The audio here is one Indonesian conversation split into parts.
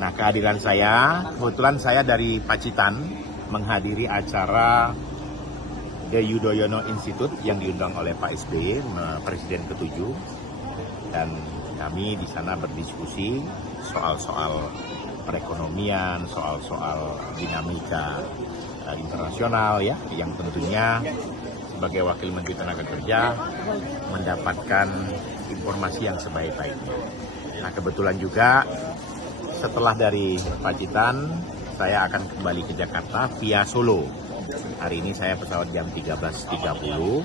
Nah, kehadiran saya, kebetulan saya dari Pacitan menghadiri acara The Yudhoyono Institute yang diundang oleh Pak SBY, Presiden ke-7, dan kami di sana berdiskusi soal-soal perekonomian, soal-soal dinamika internasional ya, yang tentunya sebagai Wakil Menteri Tenaga Kerja mendapatkan informasi yang sebaik-baiknya. Nah, kebetulan juga setelah dari Pacitan, saya akan kembali ke Jakarta via Solo. Hari ini saya pesawat jam 13.30.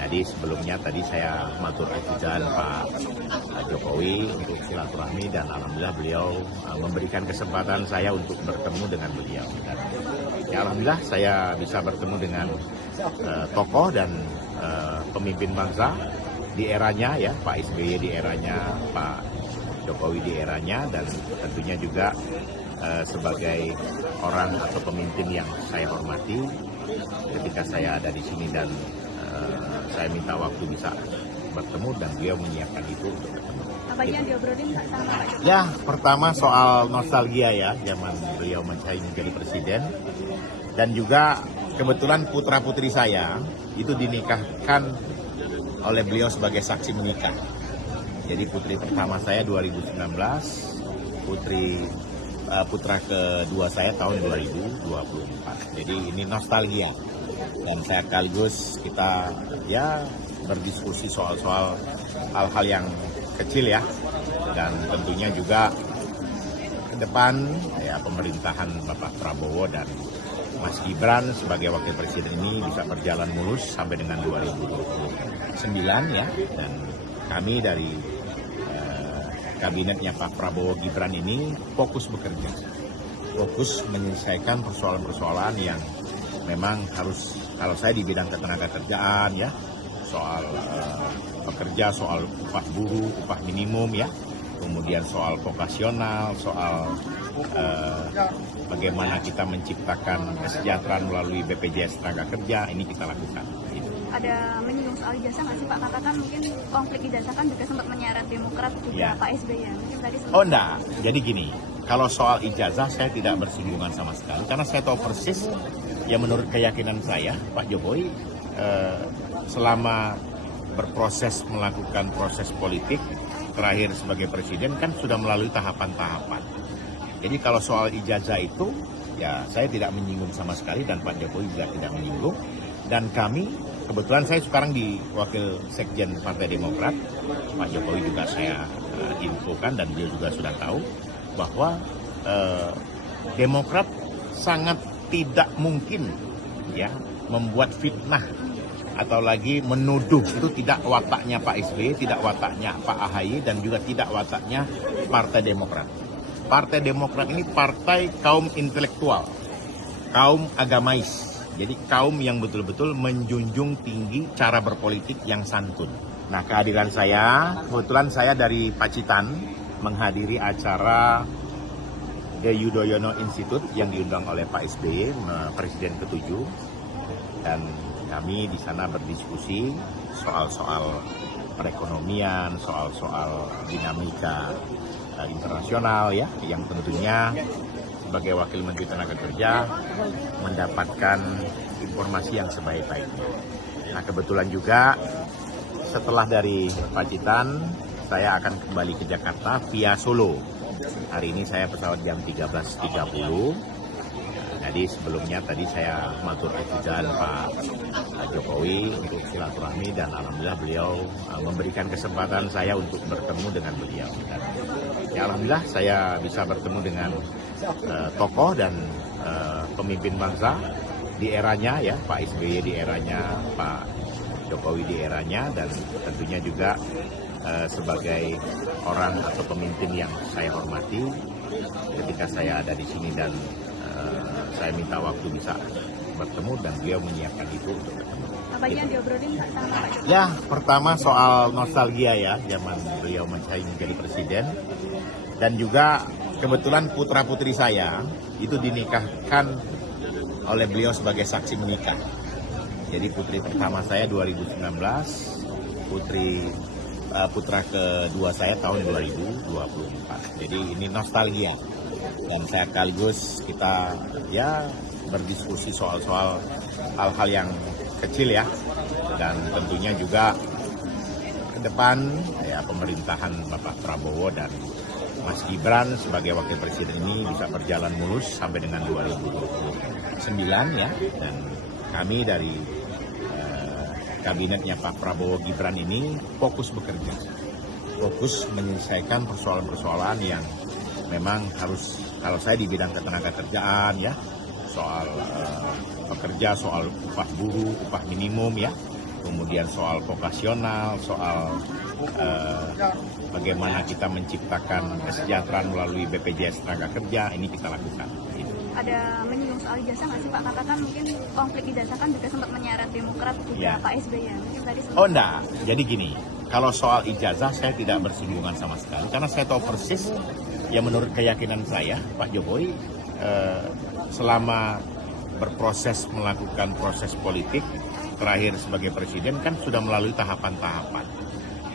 Jadi sebelumnya tadi saya matur keputusan Pak Jokowi untuk silaturahmi, dan alhamdulillah beliau memberikan kesempatan saya untuk bertemu dengan beliau. Dan ya alhamdulillah saya bisa bertemu dengan tokoh dan pemimpin bangsa di eranya ya, Pak SBY di eranya, Pak Jokowi di eranya, dan tentunya juga sebagai orang atau pemimpin yang saya hormati ketika saya ada di sini, dan saya minta waktu bisa bertemu dan beliau menyiapkan itu untuk bertemu. Apa yang diobrolin Pak sama Pak Jokowi? Ya, pertama soal nostalgia ya, zaman beliau menjadi presiden, dan juga kebetulan putra-putri saya itu dinikahkan oleh beliau sebagai saksi menikah. Jadi putri pertama saya 2019, putra kedua saya tahun 2024. Jadi ini nostalgia, dan saya sekaligus kita ya berdiskusi soal-soal hal-hal yang kecil ya, dan tentunya juga ke depan ya pemerintahan Bapak Prabowo dan Mas Gibran sebagai Wakil Presiden ini bisa berjalan mulus sampai dengan 2029 ya, dan kami dari kabinetnya Pak Prabowo Gibran ini fokus bekerja, fokus menyelesaikan persoalan-persoalan yang memang harus, kalau saya di bidang ketenagakerjaan ya, soal pekerja, soal upah buruh, upah minimum ya, kemudian soal vokasional, soal bagaimana kita menciptakan kesejahteraan melalui BPJS Tenaga Kerja, ini kita lakukan. Ada menyinggung soal ijazah nggak sih Pak? Katakan mungkin konflik ijazah kan juga sempat menyeret Demokrat juga ya. Pak SBY ya. Mungkin tadi Oh enggak, jadi gini, kalau soal ijazah saya tidak bersinggungan sama sekali, karena saya tahu persis ya, menurut keyakinan saya Pak Jokowi selama berproses melakukan proses politik terakhir sebagai presiden kan sudah melalui tahapan-tahapan. Jadi kalau soal ijazah itu ya saya tidak menyinggung sama sekali, dan Pak Jokowi juga tidak menyinggung. Dan kami, kebetulan saya sekarang di Wakil Sekjen Partai Demokrat, Pak Jokowi juga saya infokan, dan dia juga sudah tahu bahwa Demokrat sangat tidak mungkin ya membuat fitnah atau lagi menuduh. Itu tidak wataknya Pak SBY, tidak wataknya Pak AHY, dan juga tidak wataknya Partai Demokrat. Partai Demokrat ini partai kaum intelektual, kaum agamais. Jadi kaum yang betul-betul menjunjung tinggi cara berpolitik yang santun. Nah, kehadiran saya, kebetulan saya dari Pacitan menghadiri acara The Yudhoyono Institute yang diundang oleh Pak SBY, Presiden ke-7, dan kami di sana berdiskusi soal-soal perekonomian, soal-soal dinamika internasional ya, yang tentunya sebagai Wakil Menteri Tenaga Kerja mendapatkan informasi yang sebaik-baiknya. Nah, kebetulan juga setelah dari Pacitan, saya akan kembali ke Jakarta via Solo. Hari ini saya pesawat jam 13.30. Jadi sebelumnya tadi saya matur keputusan Pak Jokowi untuk silaturahmi, dan alhamdulillah beliau memberikan kesempatan saya untuk bertemu dengan beliau. Dan ya alhamdulillah saya bisa bertemu dengan tokoh dan pemimpin bangsa di eranya ya, Pak SBY di eranya, Pak Jokowi di eranya, dan tentunya juga sebagai orang atau pemimpin yang saya hormati ketika saya ada di sini, dan saya minta waktu bisa bertemu, dan beliau menyiapkan itu untuk bertemu. Apa yang diobrolin Pak sama Pak Jokowi? Ya, pertama soal nostalgia ya, zaman beliau menjadi presiden, dan juga kebetulan putra-putri saya itu dinikahkan oleh beliau sebagai saksi menikah. Jadi putri pertama saya 2019, putra kedua saya tahun 2024. Jadi ini nostalgia dan saya sekaligus kita ya berdiskusi soal-soal hal-hal yang kecil ya, dan tentunya juga ke depan ya pemerintahan Bapak Prabowo dan Mas Gibran sebagai wakil presiden ini bisa berjalan mulus sampai dengan 2029 ya, dan kami dari kabinetnya Pak Prabowo Gibran ini fokus bekerja, fokus menyelesaikan persoalan-persoalan yang memang harus, kalau saya di bidang ketenaga kerjaan ya, soal pekerja, soal upah buruh, upah minimum ya, kemudian soal vokasional, soal bagaimana kita menciptakan kesejahteraan melalui BPJS tenaga kerja, ini kita lakukan. Ada menyinggung soal ijazah nggak sih Pak? Katakan mungkin konflik ijazah kan juga sempat menyeret Demokrat juga Pak SBY ya. Mungkin tadi sempat... Oh enggak, jadi gini, kalau soal ijazah saya tidak bersinggungan sama sekali, karena saya tahu persis ya menurut keyakinan saya Pak Jokowi selama berproses melakukan proses politik terakhir sebagai presiden kan sudah melalui tahapan-tahapan.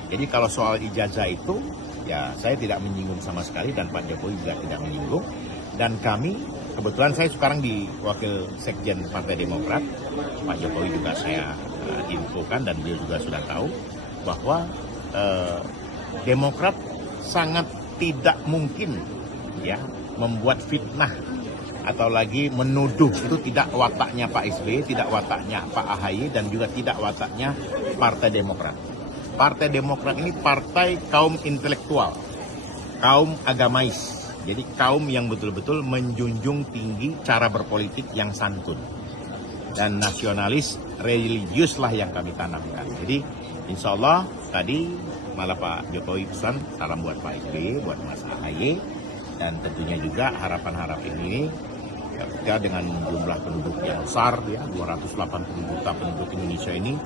Jadi kalau soal ijazah itu ya saya tidak menyinggung sama sekali dan Pak Jokowi juga tidak menyinggung. Dan kami, kebetulan saya sekarang di Wakil Sekjen Partai Demokrat, Pak Jokowi juga saya infokan dan dia juga sudah tahu bahwa Demokrat sangat tidak mungkin ya membuat fitnah atau lagi menuduh, itu tidak wataknya Pak SBY, tidak wataknya Pak AHY, dan juga tidak wataknya Partai Demokrat. Partai Demokrat ini partai kaum intelektual, kaum agamais. Jadi kaum yang betul-betul menjunjung tinggi cara berpolitik yang santun. Dan nasionalis religius lah yang kami tanamkan. Jadi insya Allah tadi malah Pak Jokowi pesan salam buat Pak SBY, buat Mas AHY. Dan tentunya juga harapan-harapan ini ya, dengan jumlah penduduk yang besar ya, 280 juta penduduk Indonesia ini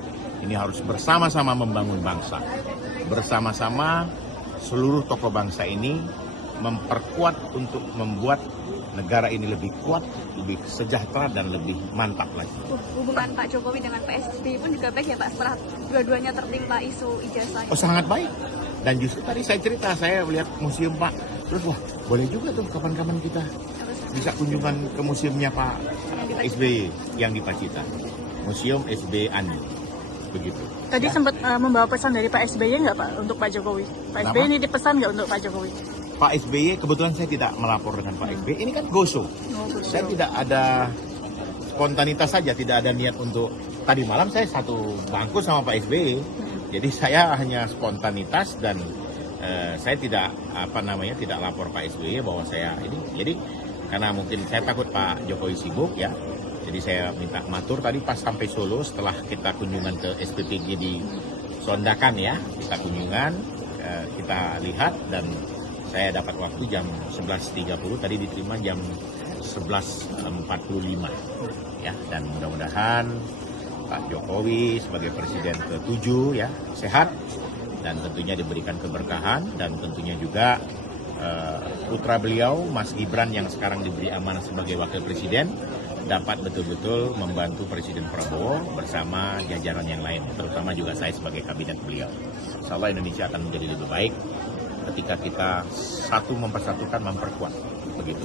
harus bersama-sama membangun bangsa. Bersama-sama seluruh tokoh bangsa ini memperkuat untuk membuat negara ini lebih kuat, lebih sejahtera, dan lebih mantap lagi. Hubungan Pak Jokowi dengan Pak SBY pun juga baik ya Pak, setelah dua-duanya tertimpa isu ijazah. Oh sangat baik. Dan justru tadi saya cerita, saya lihat museum Pak, terus wah boleh juga tuh kapan-kapan kita bisa kunjungan ke museumnya Pak SBY yang di Pacitan, Museum SBY Ani, begitu. Tadi ya. sempat membawa pesan dari Pak SBY nggak Pak untuk Pak Jokowi? Pak SBY ini dipesan nggak untuk Pak Jokowi? Pak SBY, kebetulan saya tidak melapor dengan Pak SBY, ini kan goso. Saya tidak ada spontanitas saja, tidak ada niat untuk, tadi malam saya satu bangku sama Pak SBY, jadi saya hanya spontanitas dan saya tidak tidak lapor Pak SBY bahwa saya ini, jadi karena mungkin saya takut Pak Jokowi sibuk ya, jadi saya minta matur tadi pas sampai Solo setelah kita kunjungan ke SPPG di Sondakan ya, kita kunjungan, kita lihat dan saya dapat waktu jam 11.30, tadi diterima jam 11.45 ya, dan mudah-mudahan Pak Jokowi sebagai presiden ke-7 ya sehat dan tentunya diberikan keberkahan, dan tentunya juga putra beliau Mas Gibran yang sekarang diberi amanah sebagai wakil presiden dapat betul-betul membantu Presiden Prabowo bersama jajaran yang lain, terutama juga saya sebagai kabinet beliau. Insya Allah Indonesia akan menjadi lebih baik ketika kita satu mempersatukan, memperkuat, begitu.